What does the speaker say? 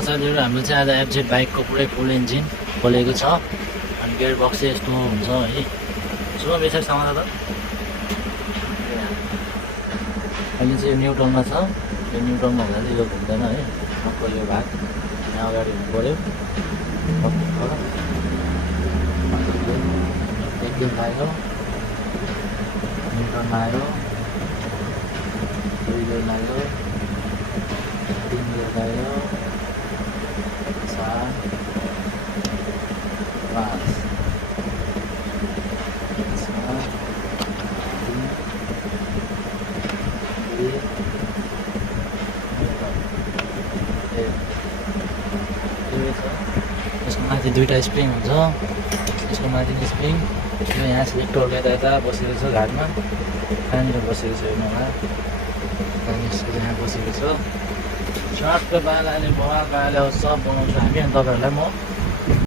साथीहरू हाम्रो चाहिँ आज एफजेड बाइकको पुरै फुल इन्जिन खोलेको छ अनि गियर बक्स चाहिँ यस्तो हुन्छ है। सुन बेसार समादा त अहिले चाहिँ यो न्युट्रलमा छ। यो न्युट्रलमा हुँदा चाहिँ यो घुम्दैन है। अर्को यो भाग यहाँ अगाडि हुनु पऱ्यो। एक दिन लाग्यो न्युट्रलमा आयो, 2 गियर लाग्यो, 3 गियर लाग्यो, 4 5 यसको माथि 2टा स्प्रिङ हुन्छ। यसको माथि स्प्रिङ यो यहाँ सिलेक्टर यता बसेको छ घाटमा, कहाँनिर बसेको छ यो मलाई यहाँ बसेको छ। सर्टको पालाले बवाल पाराले सब बनाउँछु हामी अनि तपाईँहरूलाई म